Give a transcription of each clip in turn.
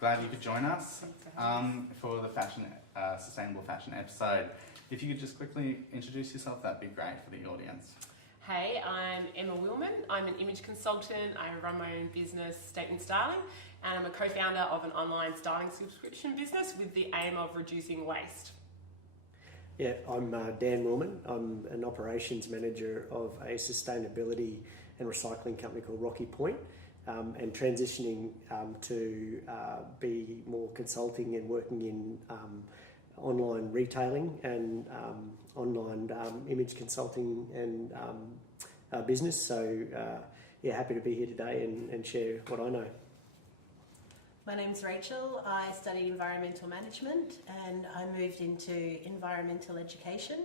Glad you could join us for the sustainable fashion episode. If you could just quickly introduce yourself, that'd be great for the audience. Hey, I'm Emma Willmann. I'm an image consultant. I run my own business, Statement Styling, and I'm a co-founder of an online styling subscription business with the aim of reducing waste. Yeah, I'm Dan Willmann. I'm an operations manager of a sustainability and recycling company called Rocky Point, and transitioning to be more consulting and working in online retailing and online image consulting and business. So yeah, happy to be here today and share what I know. My name's Rachel. I studied environmental management and I moved into environmental education,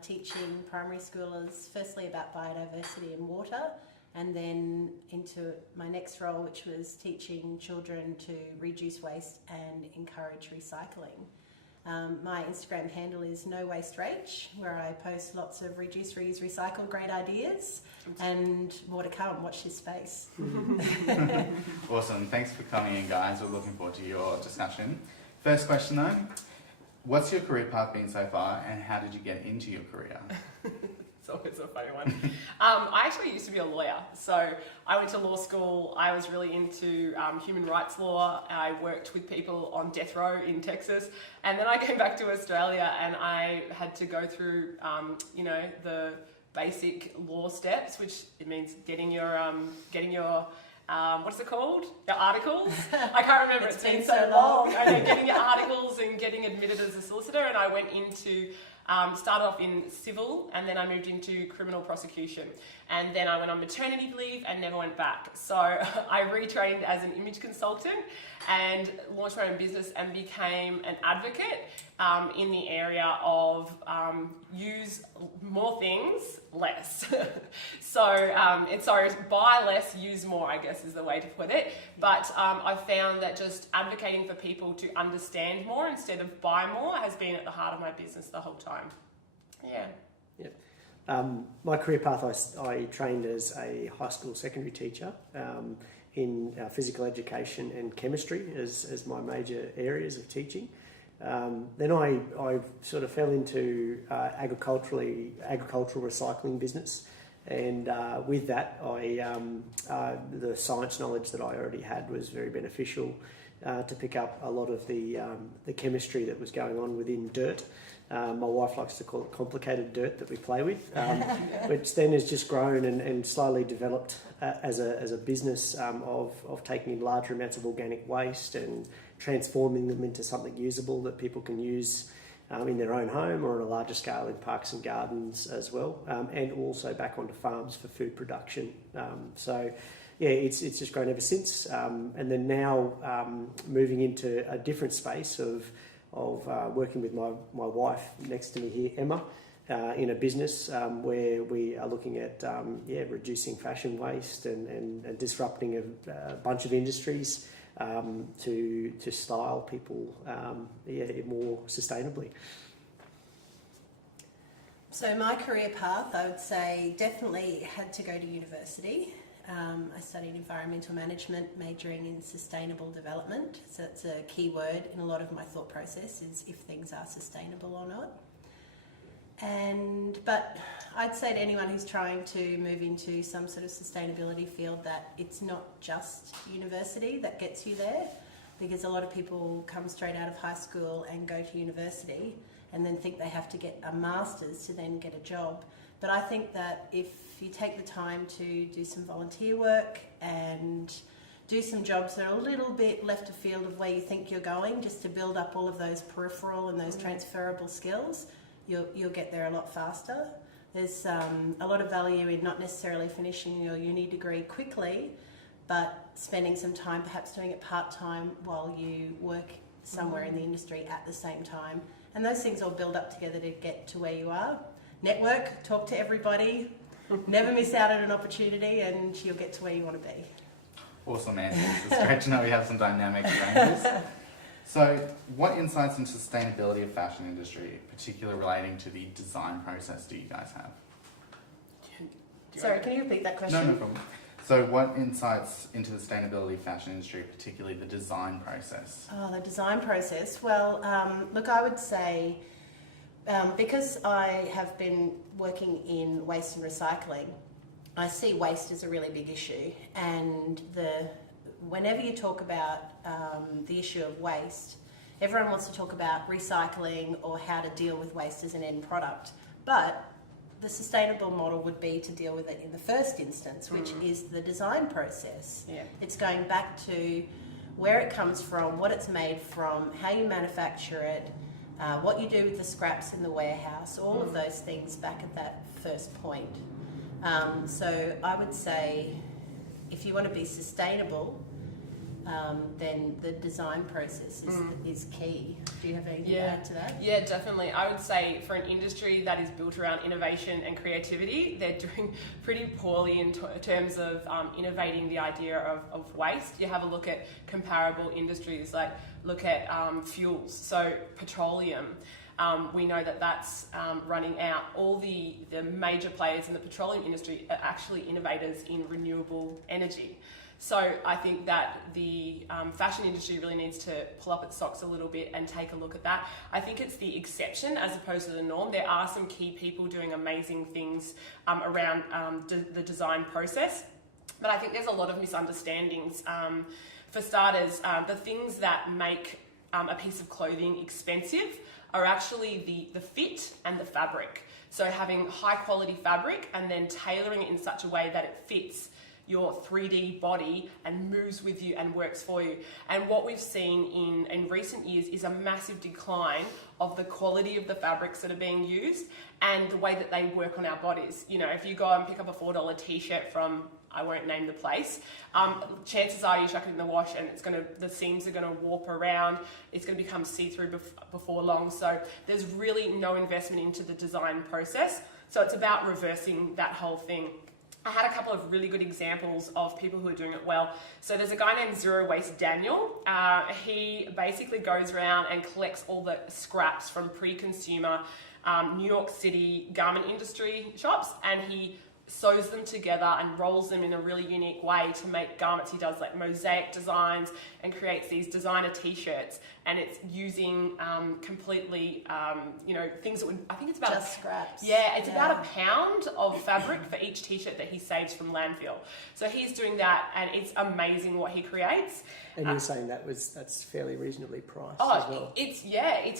teaching primary schoolers firstly about biodiversity and water, and then into my next role, which was teaching children to reduce waste and encourage recycling. My Instagram handle is NoWasteRach, where I post lots of reduce, reuse, recycle great ideas, and more to come. Watch this space. Awesome. Thanks for coming in, guys. We're looking forward to your discussion. First question though, what's your career path been so far and how did you get into your career? It's always a funny one. I actually used to be a lawyer. So I went to law school. I was really into human rights law. I worked with people on death row in Texas. And then I came back to Australia and I had to go through, the basic law steps, which it means getting your what's it called? Your articles? I can't remember. It's been so long. I know, getting your articles and getting admitted as a solicitor. And I went into started off in civil and then I moved into criminal prosecution, and then I went on maternity leave and never went back. So I retrained as an image consultant and launched my own business and became an advocate in the area of use more things less. Buy less, use more, I guess is the way to put it. But I found that just advocating for people to understand more instead of buy more has been at the heart of my business the whole time. Yeah. My career path, I trained as a high school secondary teacher in physical education and chemistry as my major areas of teaching. Then I sort of fell into agricultural recycling business, and with that, the science knowledge that I already had was very beneficial to pick up a lot of the chemistry that was going on within dirt. My wife likes to call it complicated dirt that we play with, which then has just grown and slowly developed as a business of taking in larger amounts of organic waste and transforming them into something usable that people can use in their own home or on a larger scale in parks and gardens as well, and also back onto farms for food production. So yeah, it's just grown ever since, and then now moving into a different space of working with my wife next to me here, Emma, in a business where we are looking at reducing fashion waste and disrupting a bunch of industries to style people more sustainably. So my career path, I would say, definitely had to go to university. I studied environmental management, majoring in sustainable development. So that's a key word in a lot of my thought process, is if things are sustainable or not. But I'd say to anyone who's trying to move into some sort of sustainability field that it's not just university that gets you there, because a lot of people come straight out of high school and go to university and then think they have to get a master's to then get a job. But I think that if you take the time to do some volunteer work and do some jobs that are a little bit left of field of where you think you're going, just to build up all of those peripheral and those transferable skills, you'll get there a lot faster. There's a lot of value in not necessarily finishing your uni degree quickly, but spending some time perhaps doing it part-time while you work somewhere in the industry at the same time. And those things all build up together to get to where you are. Network, talk to everybody, never miss out on an opportunity, and you'll get to where you want to be. Awesome answers. It's great to know we have some dynamic ranges. So what insights into sustainability of fashion industry, particularly relating to the design process, do you guys have? Sorry, can you repeat that question? No problem. So what insights into the sustainability fashion industry, particularly the design process? Oh, the design process. Well, look, I would say because I have been working in waste and recycling, I see waste as a really big issue. And whenever you talk about the issue of waste, everyone wants to talk about recycling or how to deal with waste as an end product. But the sustainable model would be to deal with it in the first instance, which is the design process. Yeah. It's going back to where it comes from, what it's made from, how you manufacture it, what you do with the scraps in the warehouse, all of those things back at that first point. So I would say if you want to be sustainable, then the design process is key. Do you have anything to add to that? Yeah, definitely. I would say for an industry that is built around innovation and creativity, they're doing pretty poorly in terms of innovating the idea of waste. You have a look at comparable industries, like look at fuels, so petroleum. We know that that's running out. All the major players in the petroleum industry are actually innovators in renewable energy. So I think that the fashion industry really needs to pull up its socks a little bit and take a look at that. I think it's the exception as opposed to the norm. There are some key people doing amazing things around the design process, but I think there's a lot of misunderstandings. For starters, the things that make a piece of clothing expensive are actually the fit and the fabric. So having high quality fabric and then tailoring it in such a way that it fits your 3D body and moves with you and works for you. And what we've seen in recent years is a massive decline of the quality of the fabrics that are being used and the way that they work on our bodies. You know, if you go and pick up a $4 t-shirt from, I won't name the place, chances are you chuck it in the wash and the seams are gonna warp around, it's gonna become see-through before long. So there's really no investment into the design process. So it's about reversing that whole thing. I had a couple of really good examples of people who are doing it well. So there's a guy named Zero Waste Daniel. He basically goes around and collects all the scraps from pre-consumer New York City garment industry shops, and he sews them together and rolls them in a really unique way to make garments. He does like mosaic designs and creates these designer t-shirts, and it's using completely, things that would, I think it's about just scraps. Yeah, it's about a pound of fabric for each t-shirt that he saves from landfill. So he's doing that, and it's amazing what he creates. And you're saying that's fairly reasonably priced Oh, as well. it's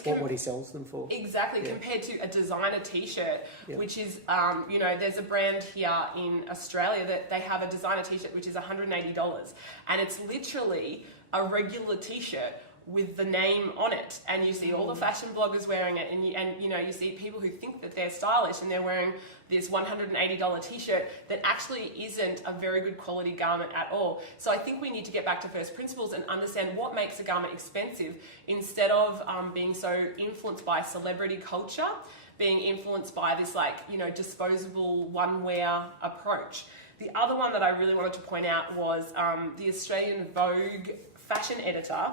What he sells them for. Exactly, Yeah. compared to a designer t-shirt, Yeah. which is, there's a brand here in Australia that they have a designer t-shirt which is $180, and it's literally a regular t-shirt with the name on it, and you see all the fashion bloggers wearing it, and you see people who think that they're stylish and they're wearing this $180 t-shirt that actually isn't a very good quality garment at all. So I think we need to get back to first principles and understand what makes a garment expensive, instead of being so influenced by celebrity culture, being influenced by this disposable one-wear approach. The other one that I really wanted to point out was the Australian Vogue fashion editor,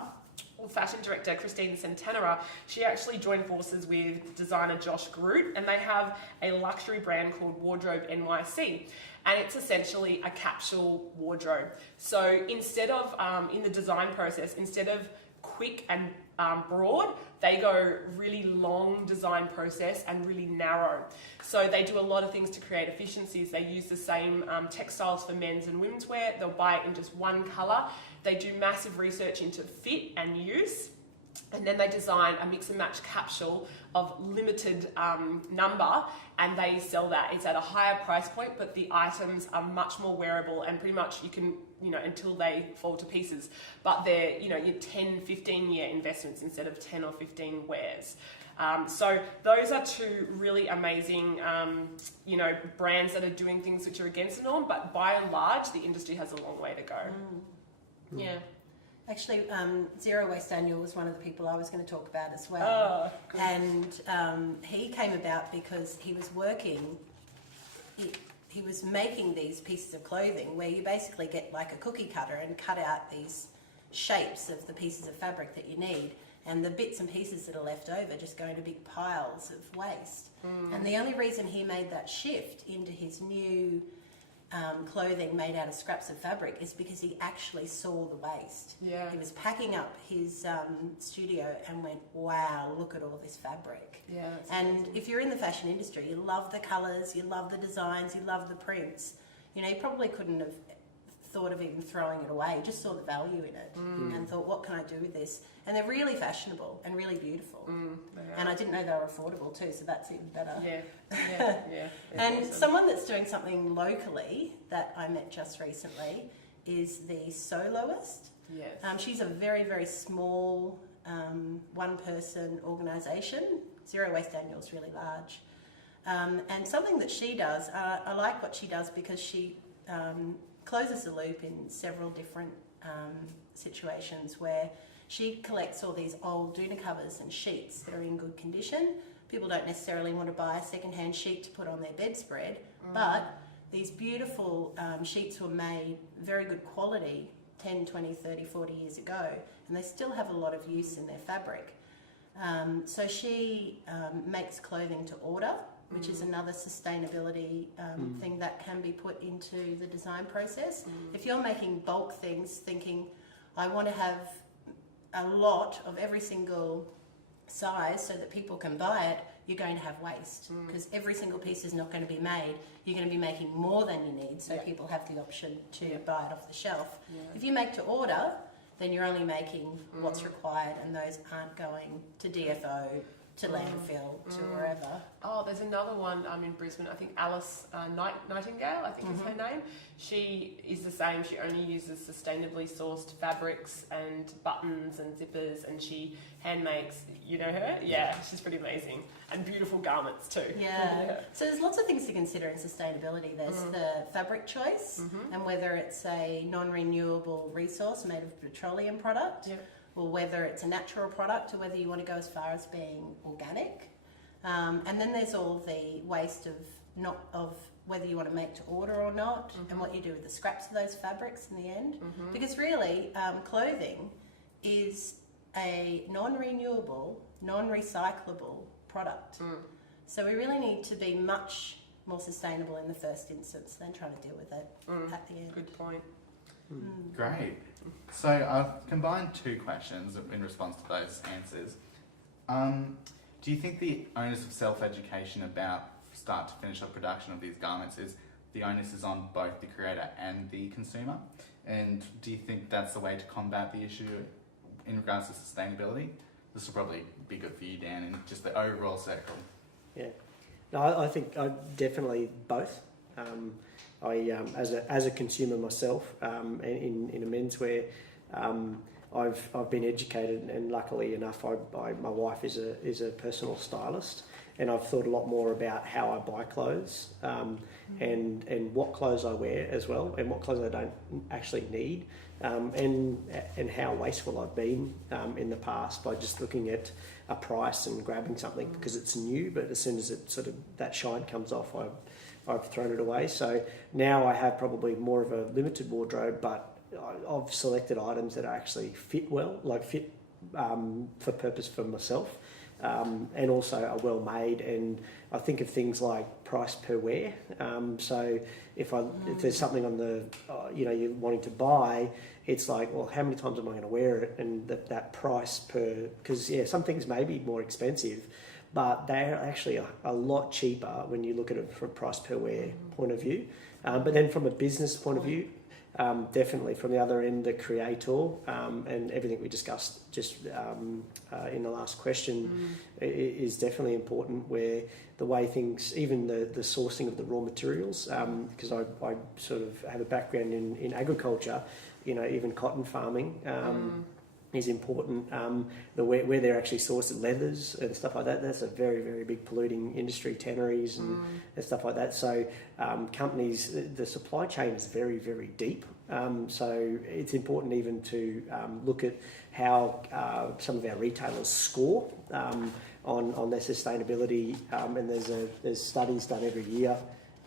or fashion director, Christine Centenera. She actually joined forces with designer Josh Groot, and they have a luxury brand called Wardrobe NYC, and it's essentially a capsule wardrobe. So instead of, in the design process, instead of quick and broad, they go really long design process and really narrow. So they do a lot of things to create efficiencies. They use the same textiles for men's and women's wear. They'll buy it in just one colour. They do massive research into fit and use, and then they design a mix and match capsule of limited number, and they sell that. It's at a higher price point, but the items are much more wearable, and pretty much you can, until they fall to pieces. But they're, your 10, 15 year investments instead of 10 or 15 wears. So those are two really amazing, brands that are doing things which are against the norm, but by and large, the industry has a long way to go. Yeah. Actually, Zero Waste Daniel was one of the people I was going to talk about as well. Oh, good. And he came about because he was he was making these pieces of clothing where you basically get like a cookie cutter and cut out these shapes of the pieces of fabric that you need, and the bits and pieces that are left over just go into big piles of waste. And the only reason he made that shift into his new clothing made out of scraps of fabric is because he actually saw the waste. Yeah. He was packing up his studio and went, wow, look at all this fabric. Yeah. That's And amazing. if you're in the fashion industry, you love the colours, you love the designs, you love the prints. You know, you probably couldn't have thought of even throwing it away. You just saw the value in it and thought, what can I do with this? And they're really fashionable and really beautiful. They are. And I didn't know they were affordable too, so that's even better. Yeah. And awesome. someone that's doing something locally that I met just recently is the Soloist. Yes. She's a very, very small one-person organisation. Zero Waste Annual is really large. And something that she does, I like what she does because she closes the loop in several different situations where she collects all these old doona covers and sheets that are in good condition. People don't necessarily want to buy a second-hand sheet to put on their bedspread, but these beautiful sheets were made very good quality 10, 20, 30, 40 years ago, and they still have a lot of use in their fabric. So she makes clothing to order, which is another sustainability thing that can be put into the design process. If you're making bulk things, thinking, I want to have a lot of every single size so that people can buy it, you're going to have waste because every single piece is not going to be made. You're going to be making more than you need, so people have the option to buy it off the shelf. If you make to order, then you're only making what's required, and those aren't going to DFO, to landfill, to wherever. Oh, there's another one in Brisbane. I think Alice Nightingale, I think is her name. She is the same. She only uses sustainably sourced fabrics and buttons and zippers, and she hand makes, you know her? Yeah, she's pretty amazing. And beautiful garments too. Yeah. So there's lots of things to consider in sustainability. There's the fabric choice and whether it's a non-renewable resource made of petroleum product. Or whether it's a natural product, or whether you want to go as far as being organic. And then there's all the waste of whether you want to make to order or not, and what you do with the scraps of those fabrics in the end. Because really, clothing is a non-renewable, non-recyclable product. So we really need to be much more sustainable in the first instance than trying to deal with it at the end. Good point. Great. So I've combined two questions in response to those answers. Do you think the onus of self-education about start to finish of production of these garments is the onus is on both the creator and the consumer? And do you think that's the way to combat the issue in regards to sustainability? This will probably be good for you, Dan, in just the overall circle. Yeah. No, I think definitely both. As a consumer myself, in a menswear, I've been educated, and luckily enough, my wife is a personal stylist, and I've thought a lot more about how I buy clothes, and what clothes I wear as well, and what clothes I don't actually need, and how wasteful I've been in the past by just looking at a price and grabbing something because it's new, but as soon as it sort of that shine comes off, I've thrown it away. So now I have probably more of a limited wardrobe, but I've selected items that actually fit well, like fit for purpose for myself, and also are well made. And I think of things like price per wear. So if there's something on the, you're wanting to buy, it's like, well, how many times am I going to wear it? And that price per, because some things may be more expensive, but they're actually a lot cheaper when you look at it from a price per wear point of view. But then from a business point of view, definitely from the other end, the creator and everything we discussed just in the last question is definitely important, where the way things, even the sourcing of the raw materials, because I sort of have a background in agriculture, even cotton farming is important. Where they're actually sourced, leathers and stuff like that, that's a very, very big polluting industry, tanneries and stuff like that. So companies, the supply chain is very, very deep. So it's important even to look at how some of our retailers score on their sustainability. And there's studies done every year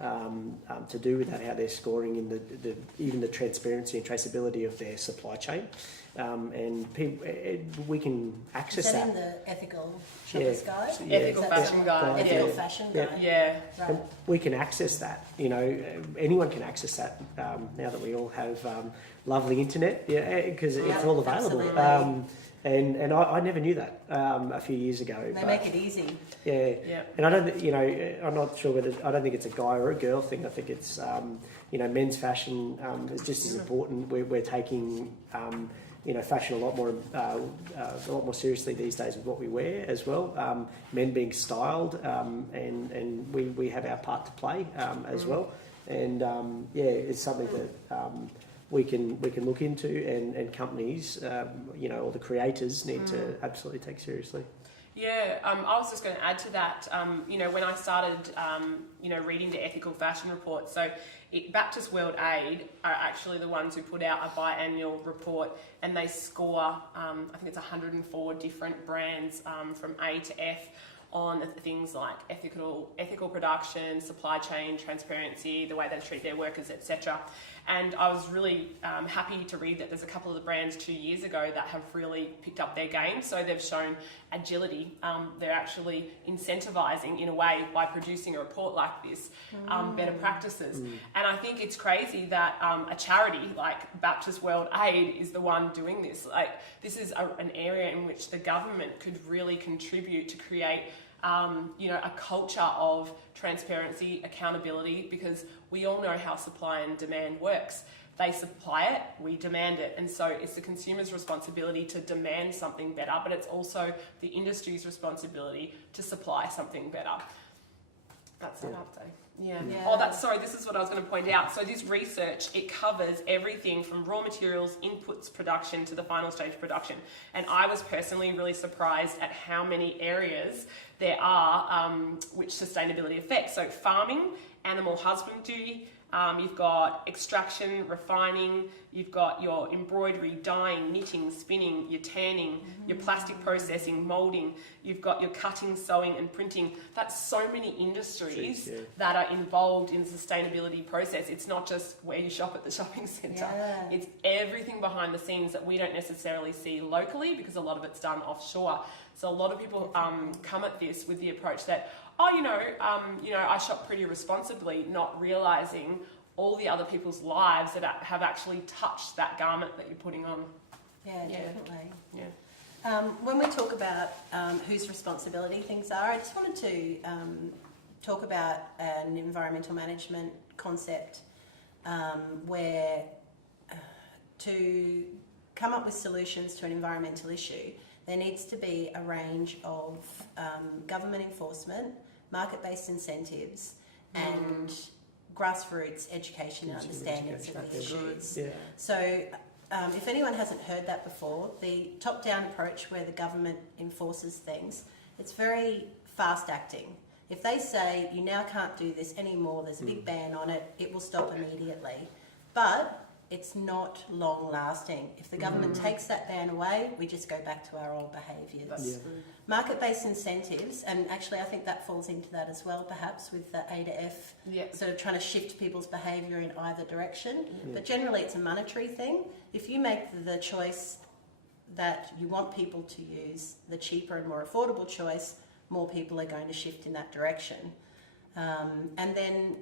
to do with that, how they're scoring in even the transparency and traceability of their supply chain. And we can access Is that that. in the ethical shoppers guide? Yeah. Ethical fashion guide. Ethical Yeah. fashion Yeah. guide. Yeah. Right. And we can access that. Anyone can access that now that we all have lovely internet. Yeah, because it's all available. Absolutely. And I never knew that a few years ago. They make it easy. Yeah. Yeah. And I don't, I'm not sure I don't think it's a guy or a girl thing. I think it's, men's fashion is just as important. We're taking, fashion a lot more seriously these days with what we wear as well. Men being styled, and we have our part to play as well. And it's something that we can look into, and companies, or the creators need to absolutely take seriously. Yeah, I was just going to add to that. When I started, reading the ethical fashion report, so Baptist World Aid are actually the ones who put out a biannual report, and they score, I think it's 104 different brands from A to F on things like ethical production, supply chain, transparency, the way they treat their workers, etc. And I was really happy to read that there's a couple of the brands 2 years ago that have really picked up their game. So they've shown agility. They're actually incentivising, in a way, by producing a report like this, better practices. And I think it's crazy that a charity like Baptist World Aid is the one doing this. Like, this is an area in which the government could really contribute to create a culture of transparency, accountability, because we all know how supply and demand works. They supply it, we demand it. And so it's the consumer's responsibility to demand something better, but it's also the industry's responsibility to supply something better. That's an update. Yeah. This is what I was going to point out. So this research, it covers everything from raw materials, inputs, production to the final stage production. And I was personally really surprised at how many areas there are which sustainability affects. So farming, animal husbandry, you've got extraction, refining, you've got your embroidery, dyeing, knitting, spinning, your tanning, your plastic processing, moulding, you've got your cutting, sewing and printing. That's so many industries that are involved in the sustainability process. It's not just where you shop at the shopping centre. Yeah. It's everything behind the scenes that we don't necessarily see locally, because a lot of it's done offshore. So a lot of people come at this with the approach that, I shop pretty responsibly, not realising all the other people's lives that have actually touched that garment that you're putting on. Yeah, definitely. Yeah. When we talk about whose responsibility things are, I just wanted to talk about an environmental management concept where to come up with solutions to an environmental issue, there needs to be a range of government enforcement, market-based incentives, and grassroots education and understandings of the issues. Yeah. So if anyone hasn't heard that before, the top-down approach where the government enforces things, it's very fast-acting. If they say, you now can't do this anymore, there's a big ban on it, it will stop immediately. But it's not long-lasting. If the government takes that ban away, we just go back to our old behaviours. Market-based incentives, and actually I think that falls into that as well, perhaps, with the A to F, sort of trying to shift people's behaviour in either direction. But generally it's a monetary thing. If you make the choice that you want people to use the cheaper and more affordable choice, more people are going to shift in that direction. And then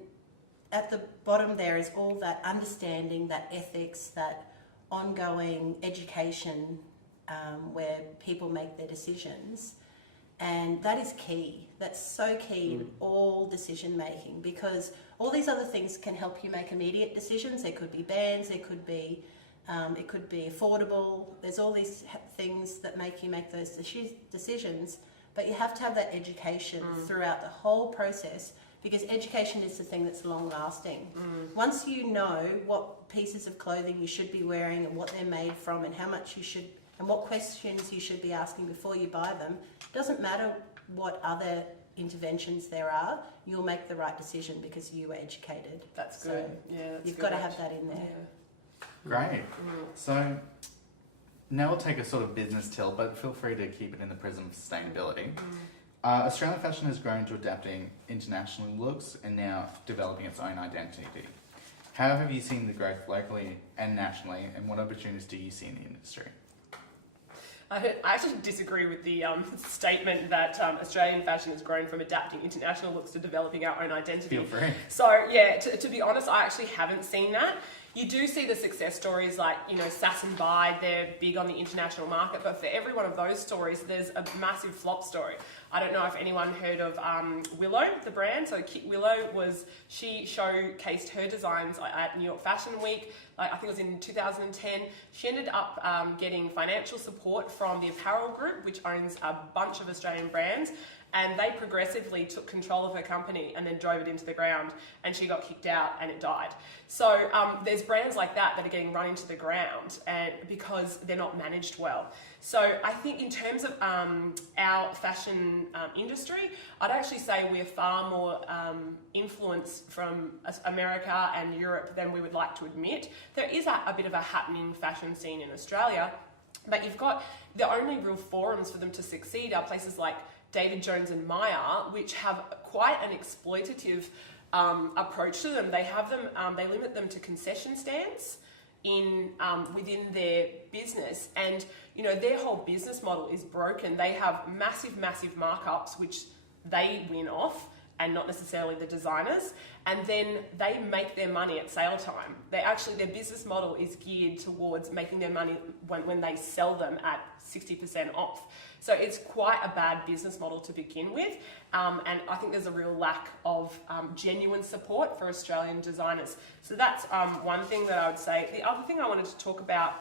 at the bottom there is all that understanding, that ethics, that ongoing education where people make their decisions. And that is key. That's so key in all decision making, because all these other things can help you make immediate decisions. There could be bans, it could be affordable. There's all these things that make you make those decisions, but you have to have that education throughout the whole process, because education is the thing that's long lasting. Once you know what pieces of clothing you should be wearing and what they're made from and how much you should, and what questions you should be asking before you buy them, it doesn't matter what other interventions there are, you'll make the right decision because you were educated. That's So good. That's you've good, got to Rach. have that in there. Great. So now we'll take a sort of business tilt, but feel free to keep it in the prism of sustainability. Australian fashion has grown to adapting international looks and now developing its own identity. How have you seen the growth locally and nationally, and what opportunities do you see in the industry? I actually disagree with the statement that Australian fashion has grown from adapting international looks to developing our own identity. Feel free. So yeah, to be honest, I actually haven't seen that. You do see the success stories like, Sass and Bide, they're big on the international market, but for every one of those stories, there's a massive flop story. I don't know if anyone heard of Willow, the brand. So Kit Willow she showcased her designs at New York Fashion Week, I think it was in 2010. She ended up getting financial support from the Apparel Group, which owns a bunch of Australian brands, and they progressively took control of her company and then drove it into the ground, and she got kicked out and it died. So there's brands like that are getting run into the ground and because they're not managed well. So I think in terms of our fashion industry, I'd actually say we're far more influenced from America and Europe than we would like to admit. There is a bit of a happening fashion scene in Australia, but you've got the only real forums for them to succeed are places like David Jones and Maya, which have quite an exploitative approach to them. They have them, they limit them to concession stands within their business, and their whole business model is broken. They have massive markups which they win off, and not necessarily the designers, and then they make their money at sale time. Their business model is geared towards making their money when they sell them at 60% off. So it's quite a bad business model to begin with, and I think there's a real lack of genuine support for Australian designers. So that's one thing that I would say. The other thing I wanted to talk about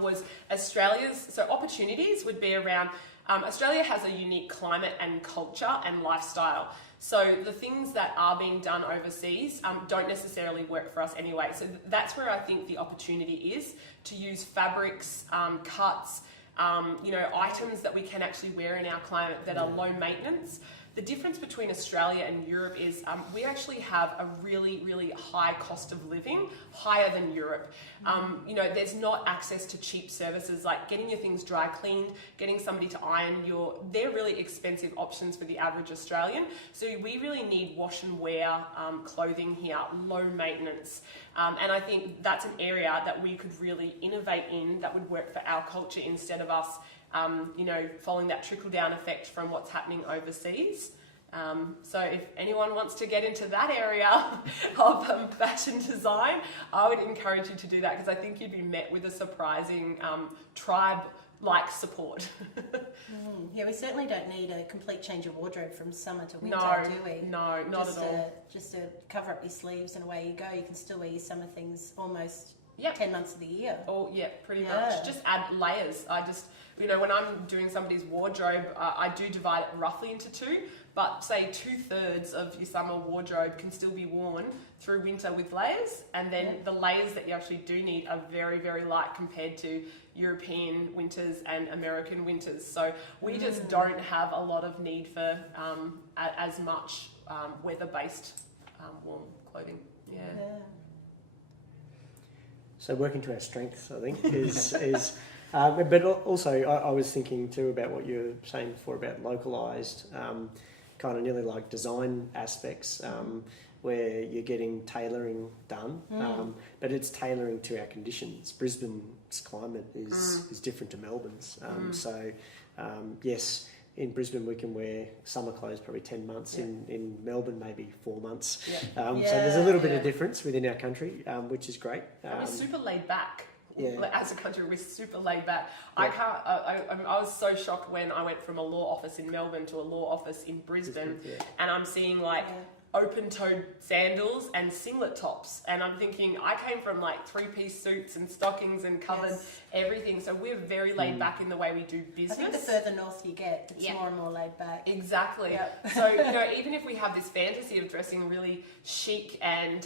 was so opportunities would be around, Australia has a unique climate and culture and lifestyle. So the things that are being done overseas don't necessarily work for us anyway. So that's where I think the opportunity is to use fabrics, cuts, items that we can actually wear in our climate that are low maintenance. The difference between Australia and Europe is we actually have a really, really high cost of living, higher than Europe. There's not access to cheap services like getting your things dry cleaned, getting somebody to iron they're really expensive options for the average Australian. So we really need wash and wear clothing here, low maintenance. And I think that's an area that we could really innovate in that would work for our culture instead of us following that trickle-down effect from what's happening overseas. So if anyone wants to get into that area of fashion design, I would encourage you to do that, because I think you'd be met with a surprising tribe-like support. Yeah, we certainly don't need a complete change of wardrobe from summer to winter, do we? No, not at all. Just to cover up your sleeves and away you go. You can still wear your summer things almost Yep. 10 months of the year. Oh, yeah, pretty much. Just add layers. When I'm doing somebody's wardrobe, I do divide it roughly into two, but say 2/3 of your summer wardrobe can still be worn through winter with layers, and then the layers that you actually do need are very, very light compared to European winters and American winters. So we just don't have a lot of need for as much weather-based warm clothing. Yeah. So working to our strengths, I think, is but also I was thinking too about what you were saying before about localised, kind of nearly like design aspects, where you're getting tailoring done, but it's tailoring to our conditions. Brisbane's climate is different to Melbourne's, so yes. In Brisbane, we can wear summer clothes probably 10 months. In Melbourne, maybe 4 months. So there's a little bit of difference within our country, which is great. We're super laid back. As a country, we're super laid back. I was so shocked when I went from a law office in Melbourne to a law office in Brisbane, and I'm seeing open-toed sandals and singlet tops, and I'm thinking I came from three-piece suits and stockings and covered everything, so we're very laid back in the way we do business. I think the further north you get, it's more and more laid back. Exactly. So even if we have this fantasy of dressing really chic and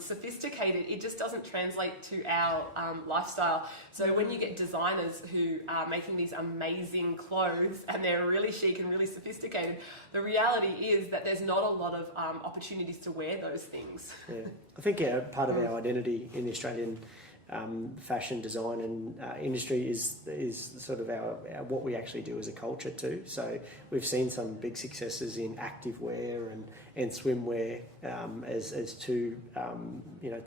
sophisticated, it just doesn't translate to our lifestyle. So when you get designers who are making these amazing clothes and they're really chic and really sophisticated, the reality is that there's not a lot of opportunities to wear those things. I think part of our identity in the Australian fashion design and industry is sort of our what we actually do as a culture too. So we've seen some big successes in activewear and swimwear as two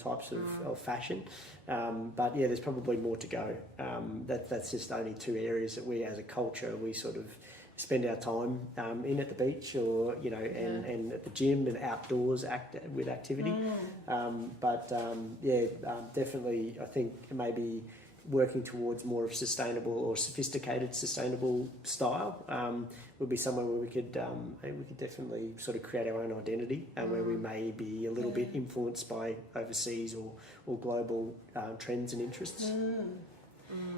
types of fashion. But yeah, there's probably more to go. That's just only two areas that we as a culture we sort of spend our time in at the beach or and at the gym and outdoors with activity. Definitely I think maybe working towards more of sustainable or sophisticated sustainable style would be somewhere where we could definitely sort of create our own identity and where we may be a little bit influenced by overseas or global trends and interests.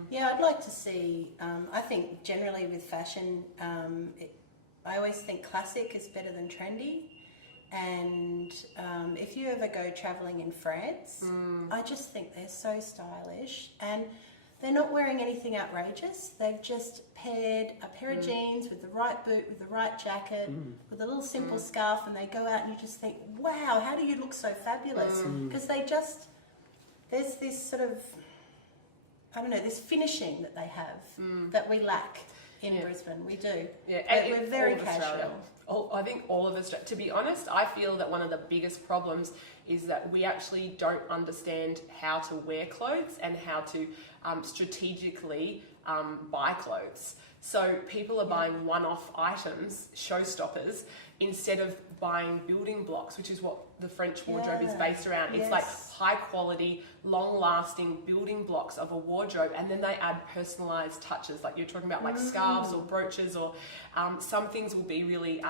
Yeah, I'd like to see, I think generally with fashion, I always think classic is better than trendy. And if you ever go travelling in France, I just think they're so stylish and they're not wearing anything outrageous. They've just paired a pair of jeans with the right boot, with the right jacket, with a little simple scarf, and they go out and you just think, wow, how do you look so fabulous? Because there's this sort of, this finishing that they have that we lack in Brisbane. We do. Yeah, we're very casual. I think all of us, to be honest, I feel that one of the biggest problems is that we actually don't understand how to wear clothes and how to strategically buy clothes. So people are buying one-off items, showstoppers, instead of buying building blocks, which is what the French wardrobe is based around. It's like high quality, long lasting building blocks of a wardrobe, and then they add personalized touches, like you're talking about, like scarves or brooches, or some things will be really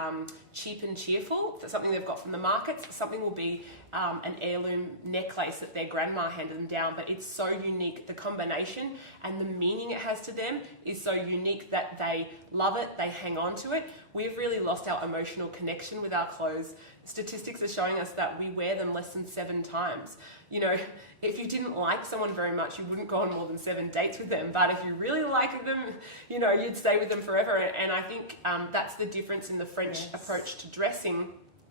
cheap and cheerful. That's something they've got from the markets. Something will be an heirloom necklace that their grandma handed them down, but it's so unique. The combination and the meaning it has to them is so unique that they love it, they hang on to it. We've really lost our emotional connection with our clothes. Statistics are showing us that we wear them less than 7 times. If you didn't like someone very much, you wouldn't go on more than 7 dates with them. But if you really liked them, you'd stay with them forever. And I think that's the difference in the French approach to dressing,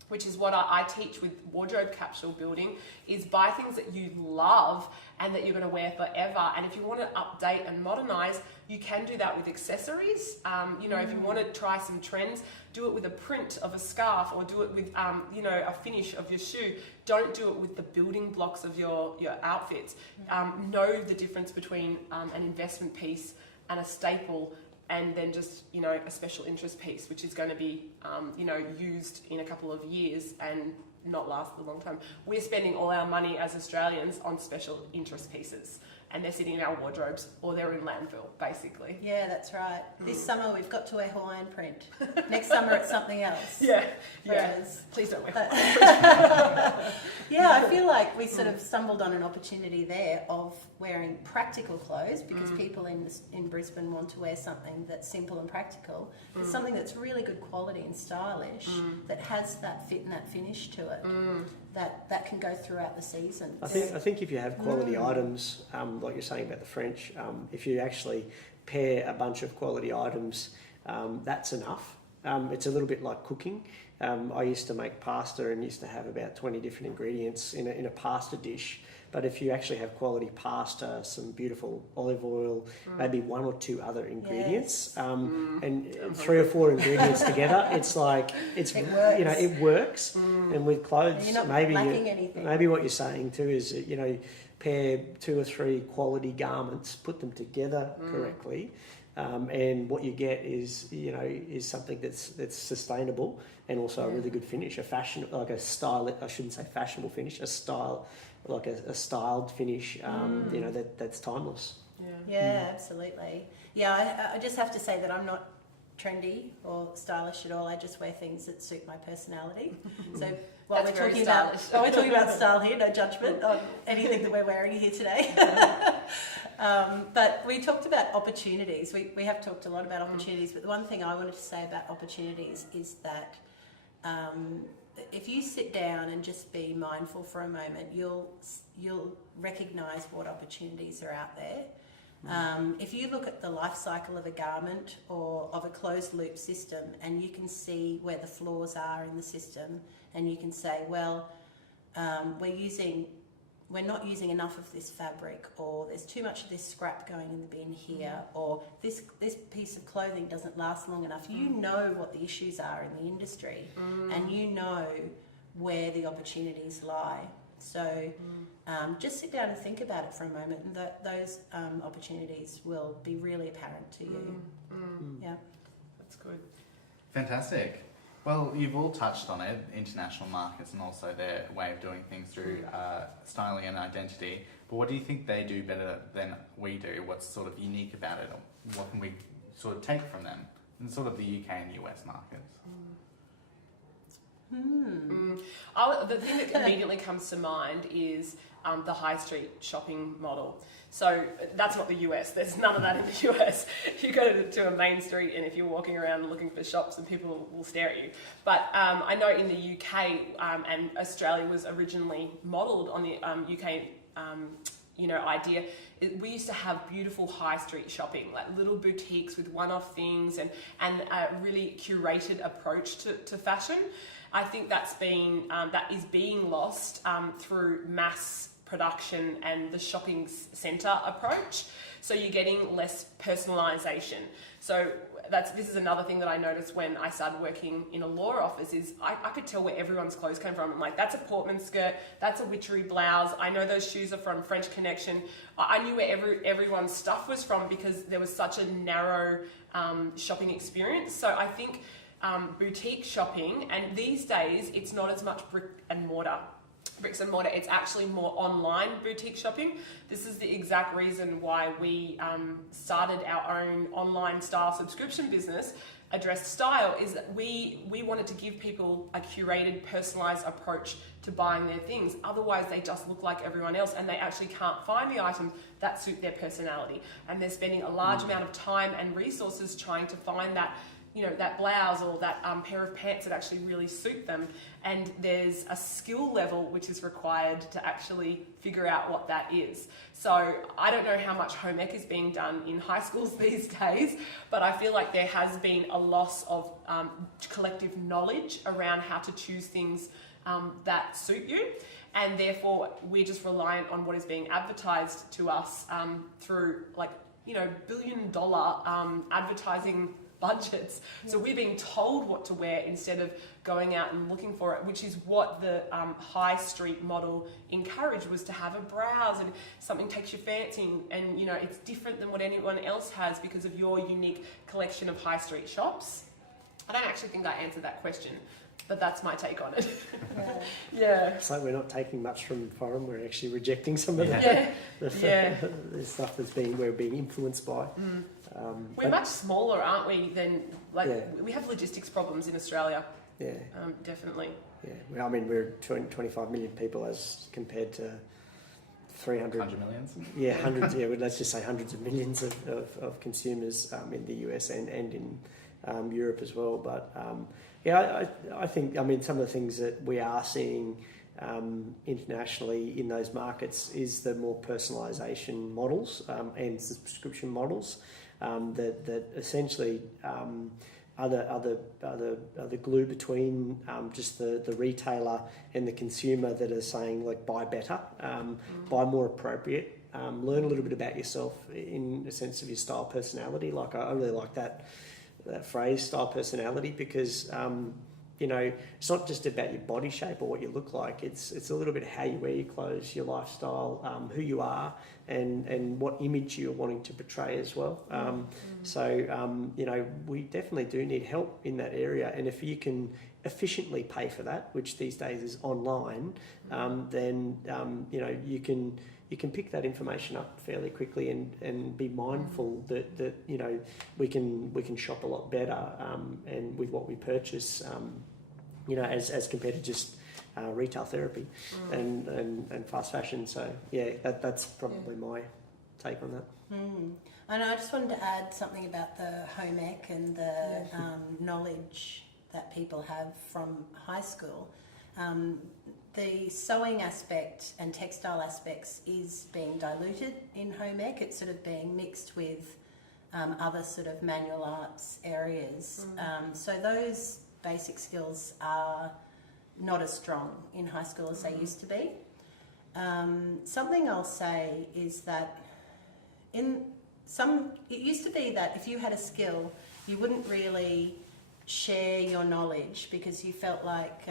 which is what I teach with wardrobe capsule building, is buy things that you love and that you're going to wear forever. And if you want to update and modernize, you can do that with accessories. If you want to try some trends, do it with a print of a scarf, or do it with, a finish of your shoe. Don't do it with the building blocks of your outfits. Know the difference between an investment piece and a staple, and then just, a special interest piece, which is going to be, used in a couple of years and not last a long time. We're spending all our money as Australians on special interest pieces, and they're sitting in our wardrobes or they're in landfill, basically. Yeah, that's right. This summer we've got to wear Hawaiian print. Next summer it's something else. Please don't wear I feel like we sort of stumbled on an opportunity there of wearing practical clothes, because people in Brisbane want to wear something that's simple and practical. It's something that's really good quality and stylish, that has that fit and that finish to it, that can go throughout the season. I think if you have quality items, like you're saying about the French, if you actually pair a bunch of quality items, that's enough. It's a little bit like cooking. I used to make pasta and used to have about 20 different ingredients in a pasta dish. But if you actually have quality pasta, some beautiful olive oil, maybe 1 or 2 other ingredients, and 3 or 4 ingredients together, it works. It works. And with clothes, you're not lacking anything. Maybe what you're saying too is, pair 2 or 3 quality garments, put them together correctly, and what you get is something that's sustainable and also a really good finish, a fashion, like a style. I shouldn't say fashionable finish, a style. Like a styled finish, that's timeless. Yeah, absolutely. Yeah, I just have to say that I'm not trendy or stylish at all. I just wear things that suit my personality. So while we're talking about style here, no judgment on anything that we're wearing here today. But we talked about opportunities. We have talked a lot about opportunities, but the one thing I wanted to say about opportunities is that if you sit down and just be mindful for a moment, you'll recognise what opportunities are out there. If you look at the life cycle of a garment or of a closed loop system, and you can see where the flaws are in the system, and you can say, well, we're using we're not using enough of this fabric, or there's too much of this scrap going in the bin here, or this piece of clothing doesn't last long enough. You know what the issues are in the industry, and you know where the opportunities lie. So just sit down and think about it for a moment, and those opportunities will be really apparent to you. Yeah, that's good. Fantastic. Well, you've all touched on it, international markets and also their way of doing things through styling and identity. But what do you think they do better than we do? What's sort of unique about it? Or what can we sort of take from them in sort of the UK and US markets? The thing that immediately comes to mind is the high street shopping model. So that's not the US. There's none of that in the US. You go to a main street, and if you're walking around looking for shops, and people will stare at you. But I know in the UK and Australia was originally modelled on the UK idea. We used to have beautiful high street shopping, like little boutiques with one-off things and a really curated approach to fashion. I think that is being lost through mass production and the shopping centre approach. So you're getting less personalisation. So this is another thing that I noticed when I started working in a law office is I could tell where everyone's clothes came from. I'm like, that's a Portman skirt, that's a Witchery blouse, I know those shoes are from French Connection. I knew where everyone's stuff was from because there was such a narrow shopping experience. So I think boutique shopping, and these days it's not as much bricks and mortar, it's actually more online boutique shopping. This is the exact reason why we started our own online style subscription business, Addressed Style, is that we wanted to give people a curated, personalised approach to buying their things. Otherwise, they just look like everyone else and they actually can't find the items that suit their personality. And they're spending a large amount of time and resources trying to find that that blouse or that pair of pants that actually really suit them. And there's a skill level which is required to actually figure out what that is. So I don't know how much home ec is being done in high schools these days, but I feel like there has been a loss of collective knowledge around how to choose things that suit you. And therefore we're just reliant on what is being advertised to us through $1 billion advertising budgets. So we're being told what to wear instead of going out and looking for it, which is what the high street model encouraged, was to have a browse and something takes your fancy and it's different than what anyone else has because of your unique collection of high street shops. I don't actually think I answered that question, but that's my take on it. Yeah. It's like we're not taking much from foreign, we're actually rejecting some of the stuff we're being influenced by. We're much smaller, aren't we, than we have logistics problems in Australia. Yeah. Definitely. Yeah. Well, I mean, we're 25 million people as compared to 100 millions? Yeah, hundreds. Yeah, let's just say hundreds of millions of consumers in the US and in Europe as well. But I think, some of the things that we are seeing internationally in those markets is the more personalisation models and subscription models that essentially are the glue between just the retailer and the consumer, that are saying buy better, buy more appropriate, learn a little bit about yourself in the sense of your style personality. I really like that phrase, style personality, because it's not just about your body shape or what you look like. It's a little bit how you wear your clothes, your lifestyle, who you are, and what image you're wanting to portray as well. We definitely do need help in that area. And if you can efficiently pay for that, which these days is online, then you can pick that information up fairly quickly and be mindful that we can shop a lot better and with what we purchase, as compared to just retail therapy and fast fashion. So that's probably my take on that. And I just wanted to add something about the home ec and the knowledge that people have from high school. The sewing aspect and textile aspects is being diluted in home ec. It's sort of being mixed with other sort of manual arts areas. So those basic skills are not as strong in high school as they used to be. Something I'll say is that it used to be that if you had a skill, you wouldn't really share your knowledge because you felt like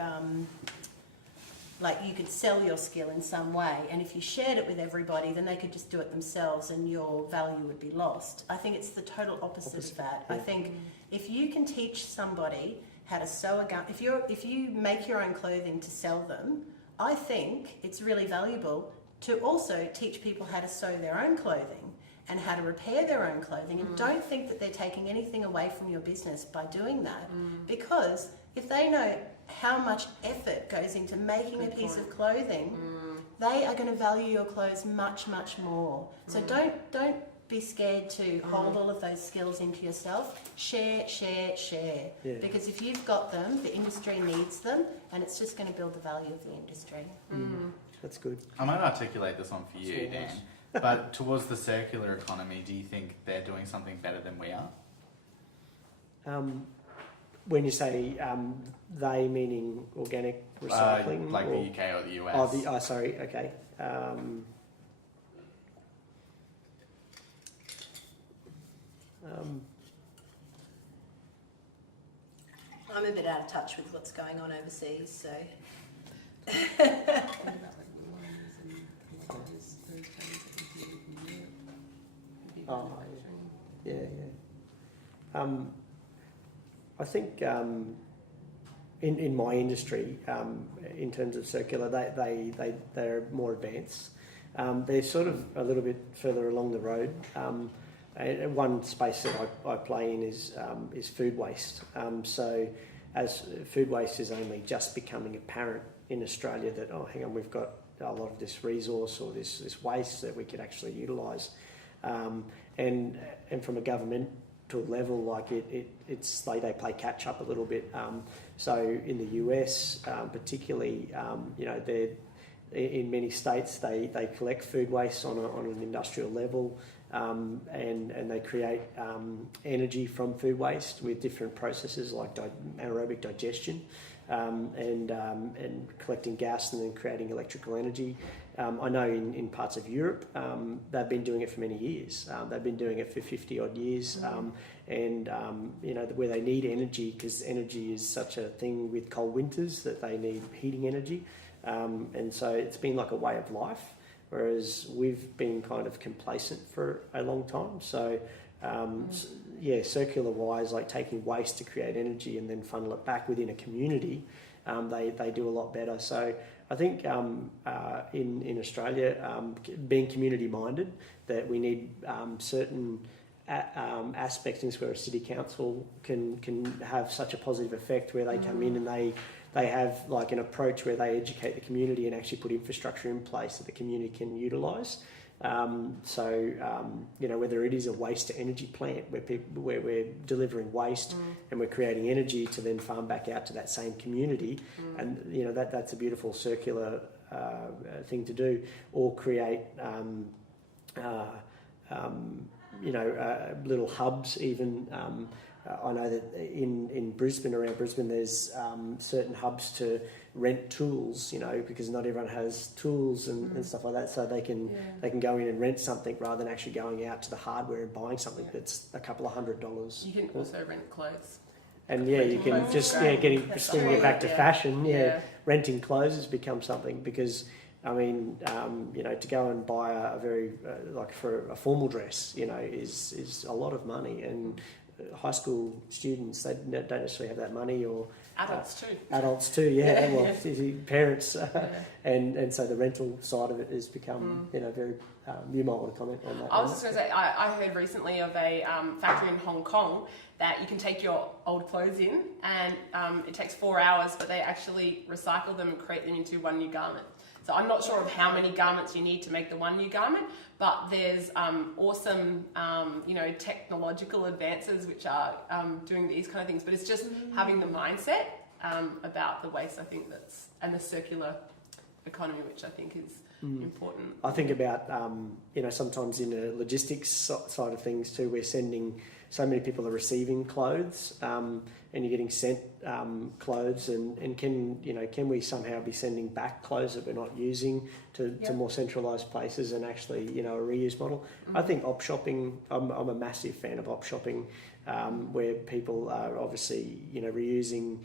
you could sell your skill in some way, and if you shared it with everybody, then they could just do it themselves and your value would be lost. I think it's the total opposite of that. Yeah. I think if you can teach somebody how to sew a gun, if you make your own clothing to sell them, I think it's really valuable to also teach people how to sew their own clothing and how to repair their own clothing, and don't think that they're taking anything away from your business by doing that, because if they know how much effort goes into making a piece of clothing, they are going to value your clothes much, much more. So don't be scared to hold all of those skills into yourself. Share. Yeah. Because if you've got them, the industry needs them, and it's just going to build the value of the industry. That's good. I might articulate this one for you, Dan. But towards the circular economy, do you think they're doing something better than we are? When you say they, meaning organic recycling? Like or, the UK or the US? Sorry, okay. I'm a bit out of touch with what's going on overseas, so... I think in my industry, in terms of circular, they're more advanced. They're sort of a little bit further along the road. And one space that I play in is food waste. So as food waste is only just becoming apparent in Australia that, oh, hang on, we've got a lot of this resource or this waste that we could actually utilise. And from a governmental level, like it's like they play catch up a little bit. So in the US, particularly, they're in many states they collect food waste on an industrial level, and they create energy from food waste with different processes like anaerobic digestion, and collecting gas and then creating electrical energy. I know in parts of Europe they've been doing it for many years. They've been doing it for 50 odd years, where they need energy, because energy is such a thing with cold winters that they need heating energy, and so it's been like a way of life, whereas we've been kind of complacent for a long time. So circular wise, like taking waste to create energy and then funnel it back within a community, they do a lot better. So I think in Australia, being community minded, that we need certain aspects in this where a city council can have such a positive effect, where they come in and they have like an approach where they educate the community and actually put infrastructure in place that the community can utilise. Whether it is a waste to energy plant where we're delivering waste and we're creating energy to then farm back out to that same community, and that's a beautiful circular thing to do, or create little hubs even. I know that in Brisbane, around Brisbane, there's certain hubs to rent tools, because not everyone has tools and stuff like that, so they can go in and rent something rather than actually going out to the hardware and buying something that's a couple of $100. You can also rent clothes. And you can just bringing it back to fashion. Renting clothes has become something, because to go and buy a very for a formal dress, is a lot of money, and high school students, they don't necessarily have that money, or adults too. Well, parents, and so the rental side of it has become very. You might want to comment on that. I was just going to say, I heard recently of a factory in Hong Kong that you can take your old clothes in, and it takes 4 hours, but they actually recycle them and create them into one new garment. So I'm not sure of how many garments you need to make the one new garment, but there's awesome, technological advances which are doing these kind of things. But it's just having the mindset about the waste, I think, and the circular economy, which I think is important. I think about, sometimes in the logistics side of things too, we're sending so many people are receiving clothes, and you're getting sent clothes, and can we somehow be sending back clothes that we're not using to more centralised places and actually a reuse model? I think op shopping. I'm a massive fan of op shopping, where people are obviously reusing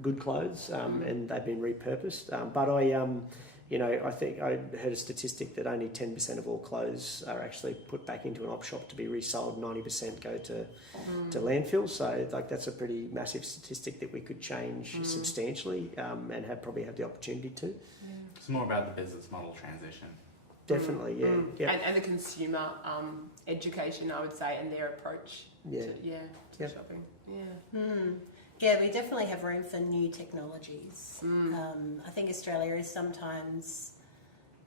good clothes and they've been repurposed. But I think I heard a statistic that only 10% of all clothes are actually put back into an op shop to be resold. 90% go to landfill. So that's a pretty massive statistic that we could change substantially, and probably have the opportunity to. It's more about the business model transition. Definitely, yeah. And the consumer education, I would say, and their approach to shopping. Yeah. Yeah, we definitely have room for new technologies. I think Australia is sometimes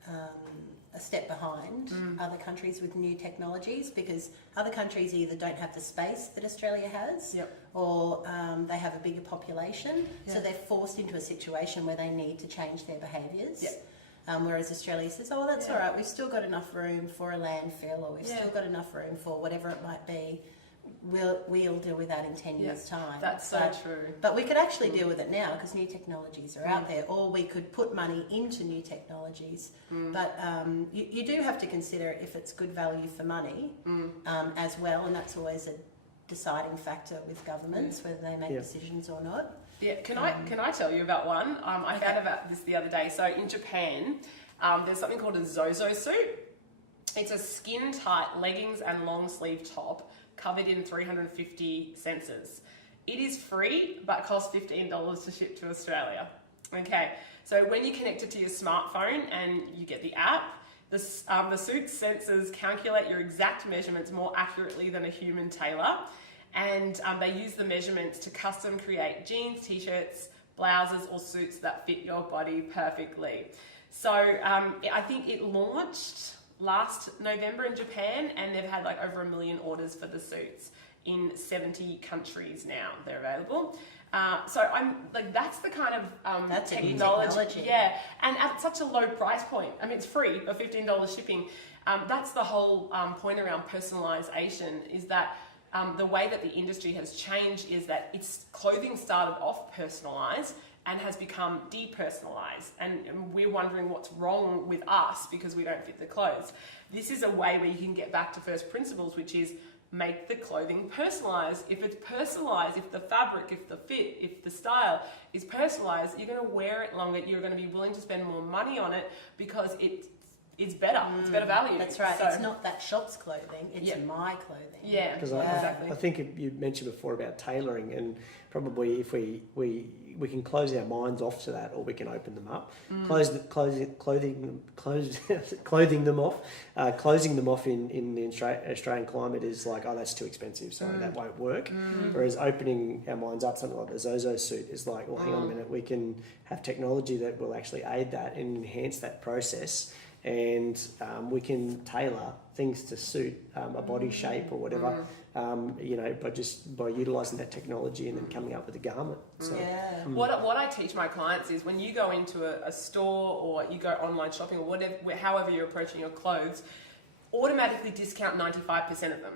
a step behind other countries with new technologies, because other countries either don't have the space that Australia has, or they have a bigger population, so they're forced into a situation where they need to change their behaviours. Whereas Australia says, oh, that's all right, we've still got enough room for a landfill, or we've still got enough room for whatever it might be. We'll deal with that in 10 years' time. That's so true. But we could actually deal with it now, because new technologies are out there, or we could put money into new technologies. But you do have to consider if it's good value for money as well, and that's always a deciding factor with governments, whether they make decisions or not. Yeah, can I tell you about one? I found about this the other day. So in Japan, there's something called a Zozo suit. It's a skin-tight leggings and long-sleeve top covered in 350 sensors. It is free, but costs $15 to ship to Australia. Okay, so when you connect it to your smartphone and you get the app, the suit's sensors calculate your exact measurements more accurately than a human tailor, and they use the measurements to custom create jeans, t-shirts, blouses, or suits that fit your body perfectly. So I think it launched last November in Japan, and they've had over 1 million orders for the suits in 70 countries now. They're available. So I'm that's the kind of that's technology. Yeah, and at such a low price point. I mean, it's free, but $15 shipping. That's the whole point around personalisation, is that the way that the industry has changed is that its clothing started off personalised and has become depersonalised, and we're wondering what's wrong with us because we don't fit the clothes. This is a way where you can get back to first principles, which is make the clothing personalised. If it's personalised, if the fabric, if the fit, if the style is personalised, you're going to wear it longer, you're going to be willing to spend more money on it because it's better, it's better value. That's right, so, it's not that shop's clothing, it's my clothing. Yeah, because exactly. I think you mentioned before about tailoring, and probably if we can close our minds off to that, or we can open them up. Clothing them off in the Australian climate is that's too expensive, so that won't work. Whereas opening our minds up, something like the Zozo suit is well, hang on a minute, we can have technology that will actually aid that and enhance that process, and we can tailor things to suit a body shape or whatever, by utilising that technology and then coming up with a garment. So, What I teach my clients is when you go into a store or you go online shopping or whatever, however you're approaching your clothes, automatically discount 95% of them.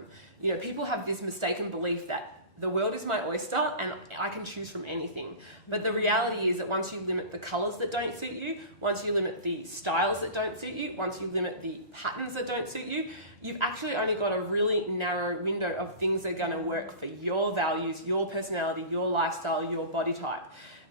People have this mistaken belief that the world is my oyster and I can choose from anything. But the reality is that once you limit the colours that don't suit you, once you limit the styles that don't suit you, once you limit the patterns that don't suit you, you've actually only got a really narrow window of things that are going to work for your values, your personality, your lifestyle, your body type.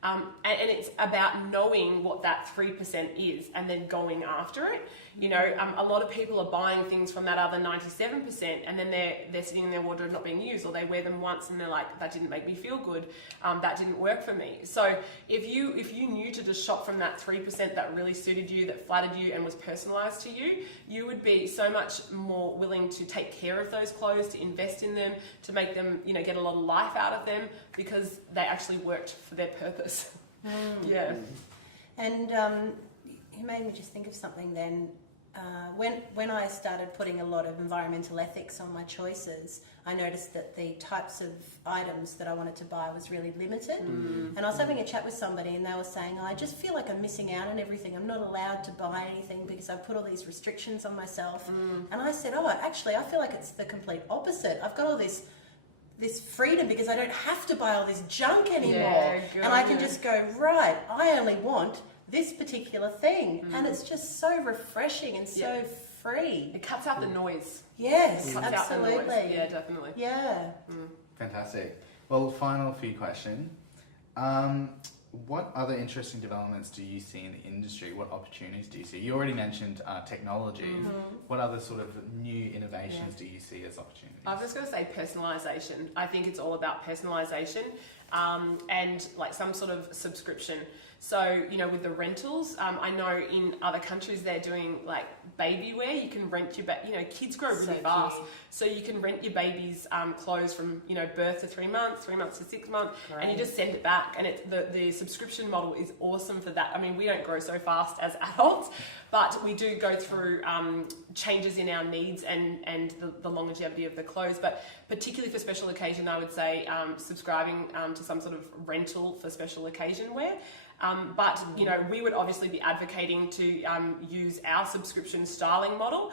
And it's about knowing what that 3% is and then going after it. A lot of people are buying things from that other 97% and then they're sitting in their wardrobe not being used, or they wear them once and they're like, that didn't make me feel good, that didn't work for me. So if you knew to just shop from that 3% that really suited you, that flattered you and was personalised to you, you would be so much more willing to take care of those clothes, to invest in them, to make them, get a lot of life out of them because they actually worked for their purpose. Yeah. And you made me just think of something then. when I started putting a lot of environmental ethics on my choices, I noticed that the types of items that I wanted to buy was really limited. And I was having a chat with somebody and they were saying, I just feel like I'm missing out on everything. I'm not allowed to buy anything because I've put all these restrictions on myself. And I said, oh, actually, I feel like it's the complete opposite. I've got all this freedom because I don't have to buy all this junk anymore. And I can just go, right, I only want this particular thing. And it's just so refreshing and so free. It cuts out the noise. Yes, Cuts absolutely. out the noise. Yeah, definitely. Yeah. Fantastic. Well, final few question. What other interesting developments do you see in the industry? What opportunities do you see? You already mentioned technology. What other sort of new innovations do you see as opportunities? I was just going to say personalisation. I think it's all about personalisation and like some sort of subscription. So, you know, with the rentals, I know in other countries they're doing like baby wear. You can rent your, kids grow really fast. cute. So you can rent your baby's clothes from, birth to 3 months, 3 months to 6 months, and you just send it back. And the subscription model is awesome for that. I mean, we don't grow so fast as adults, but we do go through changes in our needs and the longevity of the clothes. But particularly for special occasion, I would say subscribing to some sort of rental for special occasion wear. But we would obviously be advocating to use our subscription styling model.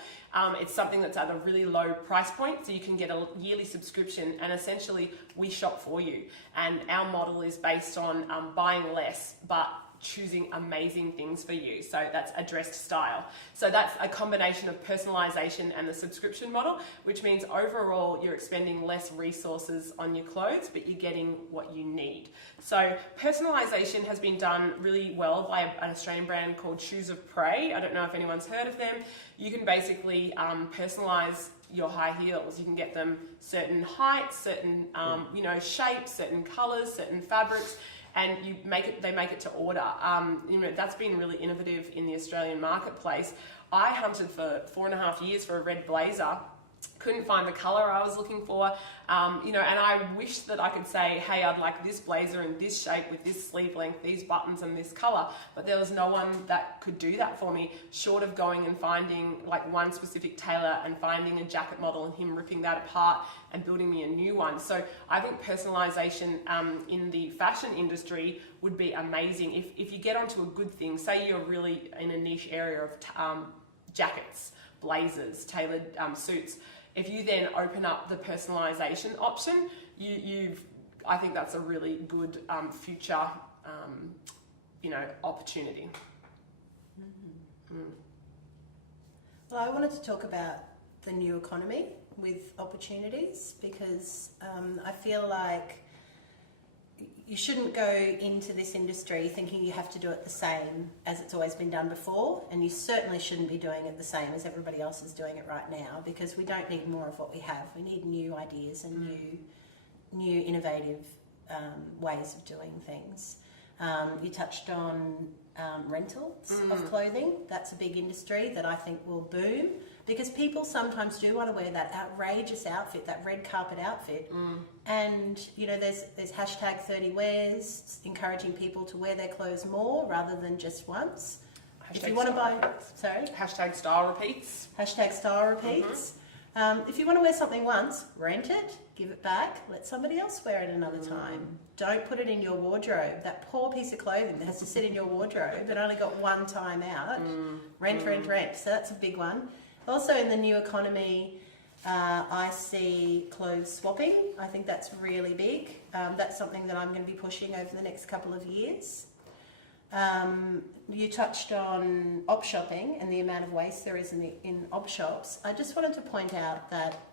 It's something that's at a really low price point, so you can get a yearly subscription, and essentially we shop for you. And our model is based on buying less, but choosing amazing things for you. So that's addressed style. So that's a combination of personalization and the subscription model, which means overall you're expending less resources on your clothes, but you're getting what you need. So personalization has been done really well by an Australian brand called Shoes of Prey. I don't know if anyone's heard of them. You can basically personalize your high heels. You can get them certain heights, certain shapes, certain colors, certain fabrics, and they make it to order. That's been really innovative in the Australian marketplace. I hunted for 4.5 years for a red blazer. Couldn't find the colour I was looking for, and I wish that I could say, hey, I'd like this blazer in this shape with this sleeve length, these buttons and this colour, but there was no one that could do that for me, short of going and finding like one specific tailor and finding a jacket model and him ripping that apart and building me a new one. So I think personalisation in the fashion industry would be amazing. If you get onto a good thing, say you're really in a niche area of jackets, blazers, tailored suits. If you then open up the personalisation option, I think that's a really good future, opportunity. Well, I wanted to talk about the new economy with opportunities because I feel like you shouldn't go into this industry thinking you have to do it the same as it's always been done before, and you certainly shouldn't be doing it the same as everybody else is doing it right now, because we don't need more of what we have. We need new ideas and new innovative ways of doing things. You touched on rentals of clothing. That's a big industry that I think will boom, because people sometimes do want to wear that outrageous outfit, that red carpet outfit. And, there's hashtag 30 wears, encouraging people to wear their clothes more rather than just once. If you want to buy... Sorry? Hashtag style repeats. Hashtag style repeats. If you want to wear something once, rent it, give it back, let somebody else wear it another time. Don't put it in your wardrobe. That poor piece of clothing that has to sit in your wardrobe that only got one time out. Rent. So that's a big one. Also in the new economy, I see clothes swapping. I think that's really big. That's something that I'm going to be pushing over the next couple of years. You touched on op shopping and the amount of waste there is in op shops. I just wanted to point out that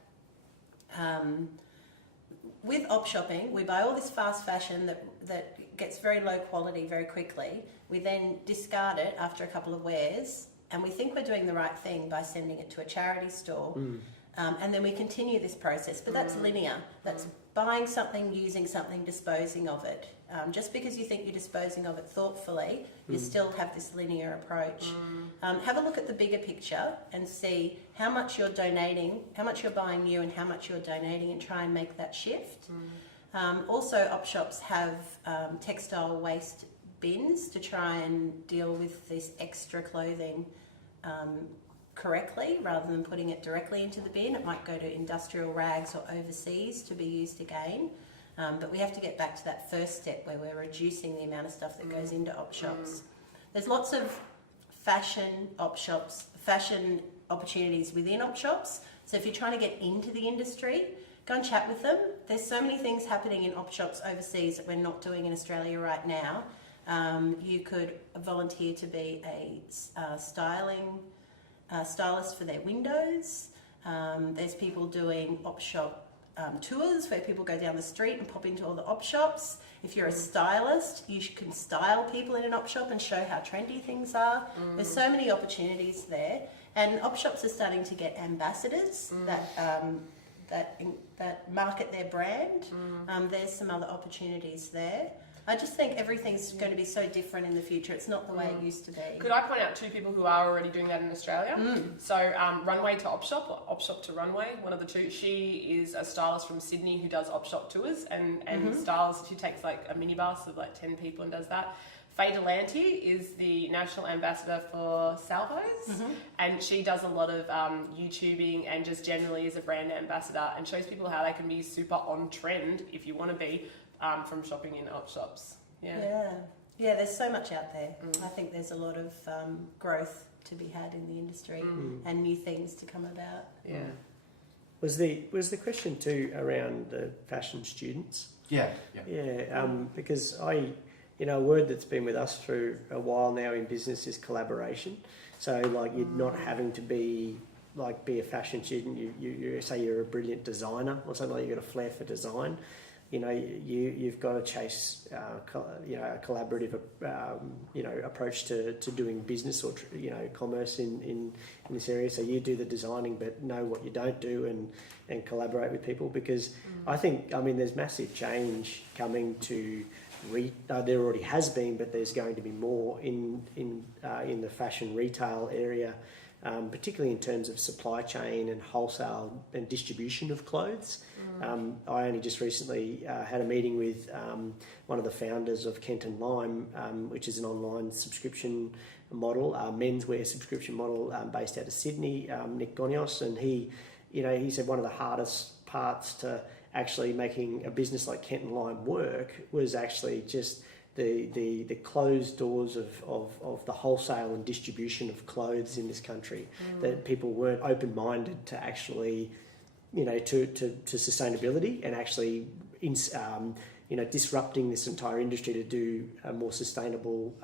with op shopping, we buy all this fast fashion that gets very low quality very quickly. We then discard it after a couple of wears, and we think we're doing the right thing by sending it to a charity store. And then we continue this process, but that's linear. That's buying something, using something, disposing of it. Just because you think you're disposing of it thoughtfully, you still have this linear approach. Have a look at the bigger picture and see how much you're donating, how much you're buying new and how much you're donating, and try and make that shift. Also, op shops have textile waste bins to try and deal with this extra clothing correctly rather than putting it directly into the bin. It might go to industrial rags or overseas to be used again. But we have to get back to that first step where we're reducing the amount of stuff that goes into op shops. There's lots of fashion op shops, fashion opportunities within op shops. So if you're trying to get into the industry, go and chat with them. There's so many things happening in op shops overseas that we're not doing in Australia right now. You could volunteer to be a stylist for their windows. There's people doing op shop tours where people go down the street and pop into all the op shops. If you're a stylist, you can style people in an op shop and show how trendy things are. There's so many opportunities there, and op shops are starting to get ambassadors that market their brand. There's some other opportunities there. I just think everything's going to be so different in the future. It's not the way it used to be. Could I point out two people who are already doing that in Australia? So Runway to Op Shop, or Op Shop to Runway, one of the two. She is a stylist from Sydney who does op shop tours and styles. She takes like a minibus of like 10 people and does that. Faye Delanty is the national ambassador for Salvos, and she does a lot of YouTubing and just generally is a brand ambassador and shows people how they can be super on trend if you want to be from shopping in op shops. Yeah, there's so much out there. I think there's a lot of growth to be had in the industry and new things to come about. Yeah. Was the question too around the fashion students? Yeah. Because a word that's been with us for a while now in business is collaboration. So like you're not having to be a fashion student. You say you're a brilliant designer or something, like you've got a flair for design. You've got to chase a collaborative approach to doing business or commerce in this area. So you do the designing, but know what you don't do and collaborate with people, because I think there's massive change coming to. There already has been, but there's going to be more in the fashion retail area, particularly in terms of supply chain and wholesale and distribution of clothes. I only just recently had a meeting with one of the founders of Kent and Lime, which is an online subscription model, menswear subscription model based out of Sydney, Nick Gonios, and he said one of the hardest parts to actually making a business like Kent and Lime work was actually just the closed doors of the wholesale and distribution of clothes in this country, that people weren't open-minded to actually, to sustainability and actually disrupting this entire industry to do a more sustainable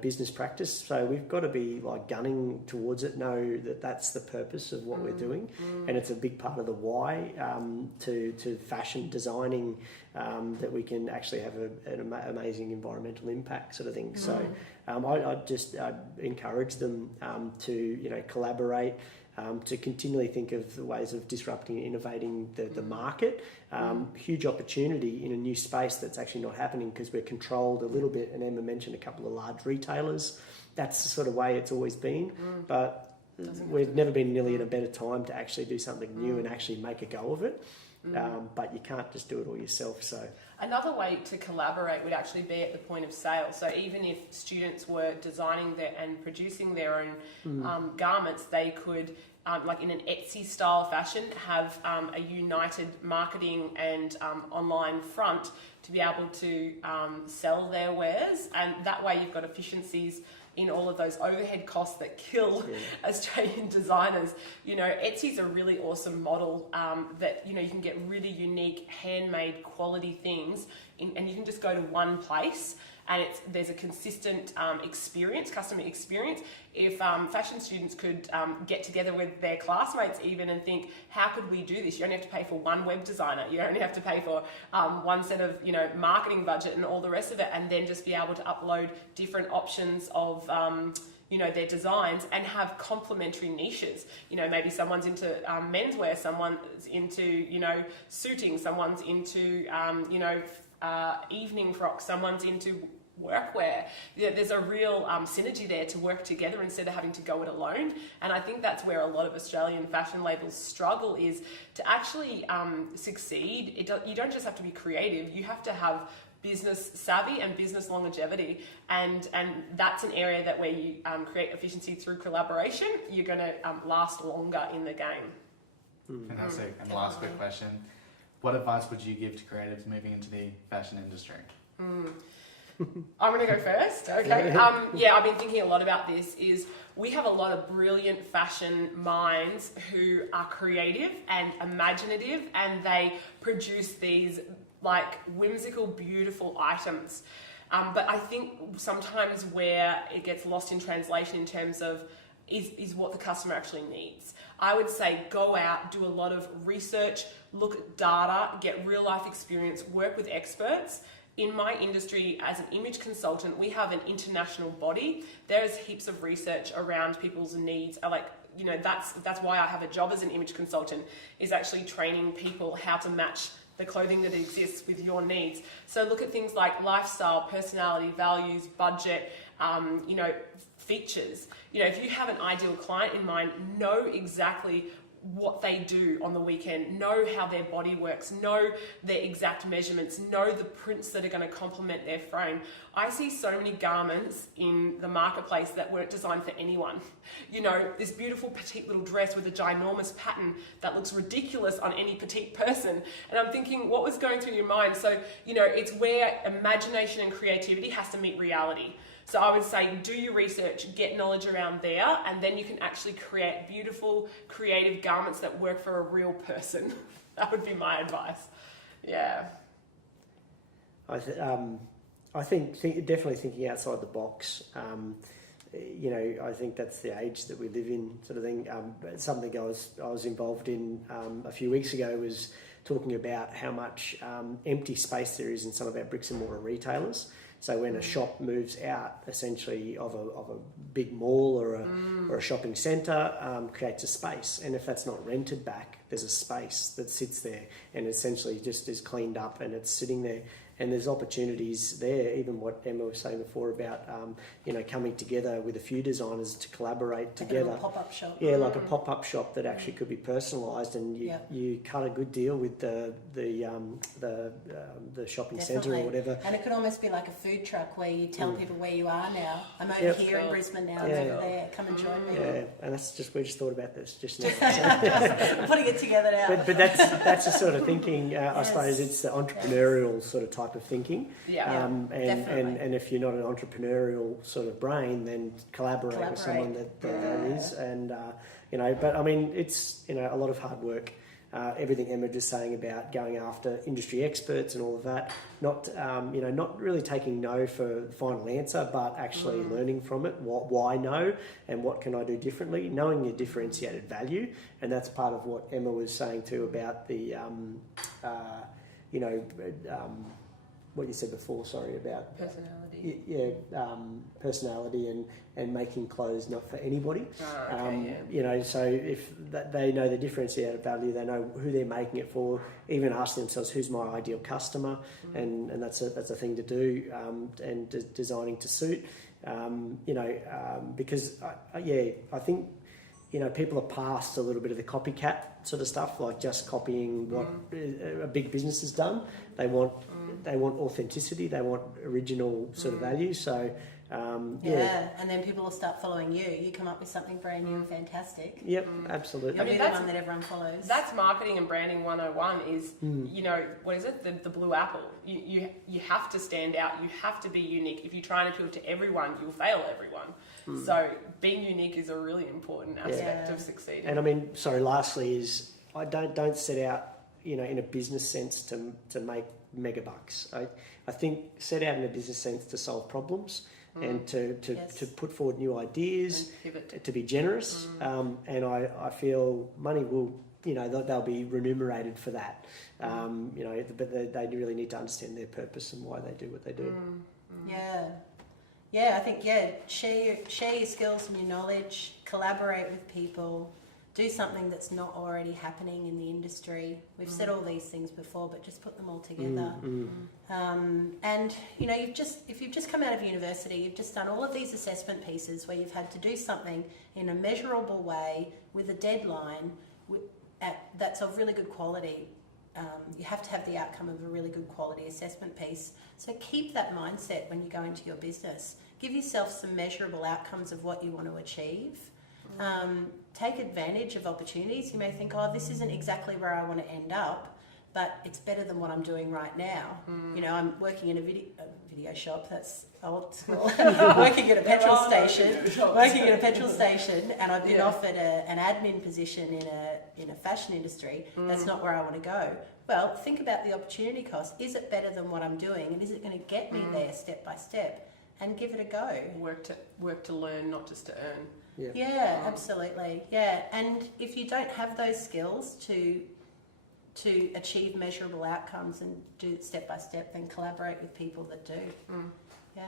business practice. So we've got to be like gunning towards it, know that that's the purpose of what we're doing, and it's a big part of the why to fashion designing, that we can actually have an amazing environmental impact sort of thing. So I just encourage them to collaborate, to continually think of the ways of disrupting and innovating the market. Huge opportunity in a new space that's actually not happening because we're controlled a little bit, and Emma mentioned a couple of large retailers. That's the sort of way it's always been, but we've never been nearly in a better time to actually do something new and actually make a go of it. But you can't just do it all yourself. So another way to collaborate would actually be at the point of sale. So even if students were designing and producing their own garments, they could, like in an Etsy style fashion, have a united marketing and online front to be able to sell their wares, and that way you've got efficiencies in all of those overhead costs that kill Australian designers. Etsy's a really awesome model that, you can get really unique handmade quality things and you can just go to one place and there's a consistent customer experience. If fashion students could get together with their classmates even and think, how could we do this? You only have to pay for one web designer. You only have to pay for one set of, marketing budget and all the rest of it, and then just be able to upload different options of their designs and have complementary niches. Maybe someone's into menswear, someone's into, suiting, someone's into, evening frocks, someone's into workwear. There's a real synergy there to work together instead of having to go it alone. And I think that's where a lot of Australian fashion labels struggle, is to actually succeed. You don't just have to be creative, you have to have business savvy and business longevity, and that's an area that where you create efficiency through collaboration, you're going to last longer in the game. Fantastic. And last quick question. What advice would you give to creatives moving into the fashion industry? I'm going to go first. Okay. I've been thinking a lot about this. We have a lot of brilliant fashion minds who are creative and imaginative, and they produce these like whimsical, beautiful items. But I think sometimes where it gets lost in translation in terms of is what the customer actually needs. I would say go out, do a lot of research, look at data, get real life experience, work with experts. In my industry as an image consultant, we have an international body. There is heaps of research around people's needs. That's why I have a job as an image consultant, is actually training people how to match the clothing that exists with your needs. So look at things like lifestyle, personality, values, budget, features. If you have an ideal client in mind, know exactly what they do on the weekend, know how their body works, know their exact measurements, know the prints that are going to complement their frame. I see so many garments in the marketplace that weren't designed for anyone. This beautiful petite little dress with a ginormous pattern that looks ridiculous on any petite person. And I'm thinking, what was going through your mind? So, it's where imagination and creativity has to meet reality. So I would say do your research, get knowledge around there, and then you can actually create beautiful, creative garments that work for a real person. That would be my advice. Yeah. I think definitely thinking outside the box. I think that's the age that we live in, sort of thing. Something I was involved in a few weeks ago was talking about how much empty space there is in some of our bricks and mortar retailers. So when a shop moves out, essentially of a big mall or a shopping centre, creates a space, and if that's not rented back, there's a space that sits there and essentially just is cleaned up and it's sitting there. And there's opportunities there, even what Emma was saying before about, coming together with a few designers to collaborate together. Like a pop-up shop. Yeah, like a pop-up shop that actually could be personalised, and you cut a good deal with the shopping centre or whatever. And it could almost be like a food truck where you tell people where you are now. I'm over here in Brisbane now, I'm over there, come and join me. Yeah, and we just thought about this just now. Putting it together now. But that's the sort of thinking, I suppose it's the entrepreneurial sort of type of thinking. Yeah, and if you're not an entrepreneurial sort of brain, then collaborate with someone that is. And but I mean, it's a lot of hard work. Everything Emma just saying about going after industry experts and all of that, not really taking no for the final answer, but actually learning from it. Why no, and what can I do differently? Knowing your differentiated value, and that's part of what Emma was saying too about the what you said before, about personality. Personality and making clothes not for anybody. Okay, so if they know the differentiated value, they know who they're making it for. Even ask themselves, who's my ideal customer, and that's a thing to do, and designing to suit. Because I think people are past a little bit of the copycat sort of stuff, like just copying what a big business has done. They want authenticity. They want original sort of value. So and then people will start following you. You come up with something brand new and fantastic. Yep, absolutely. You'll be the one that everyone follows. That's marketing and branding 101 is, what is it? The blue apple. You have to stand out. You have to be unique. If you try and appeal to everyone, you'll fail everyone. So being unique is a really important aspect of succeeding. And I mean, lastly is I don't set out, in a business sense to make mega bucks. I think set out in a business sense to solve problems and to put forward new ideas, to be generous. And I feel money will, they'll be remunerated for that. But they really need to understand their purpose and why they do what they do. Yeah, I think, share your skills and your knowledge, collaborate with people, do something that's not already happening in the industry. We've said all these things before, but just put them all together. And, if you've just come out of university, you've just done all of these assessment pieces where you've had to do something in a measurable way with a deadline that's of really good quality. you have to have the outcome of a really good quality assessment piece. So keep that mindset when you go into your business. Give yourself some measurable outcomes of what you want to achieve. Take advantage of opportunities. You may think, oh, this isn't exactly where I want to end up, but it's better than what I'm doing right now. You know, I'm working in a video shop, that's old school, working at a petrol station, and I've been offered an admin position in a fashion industry. That's not where I want to go. Well, think about the opportunity cost. Is it better than what I'm doing, and is it going to get me there step by step? And give it a go. Work to learn, not just to earn. Yeah, absolutely. Yeah, and if you don't have those skills to achieve measurable outcomes and do it step by step, then collaborate with people that do. Yeah.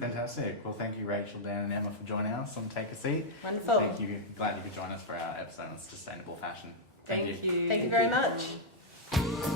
Fantastic. Well, thank you, Rachel, Dan, and Emma, for joining us on Take a Seat. Wonderful. Thank you. Glad you could join us for our episode on sustainable fashion. Thank you. Thank you very much.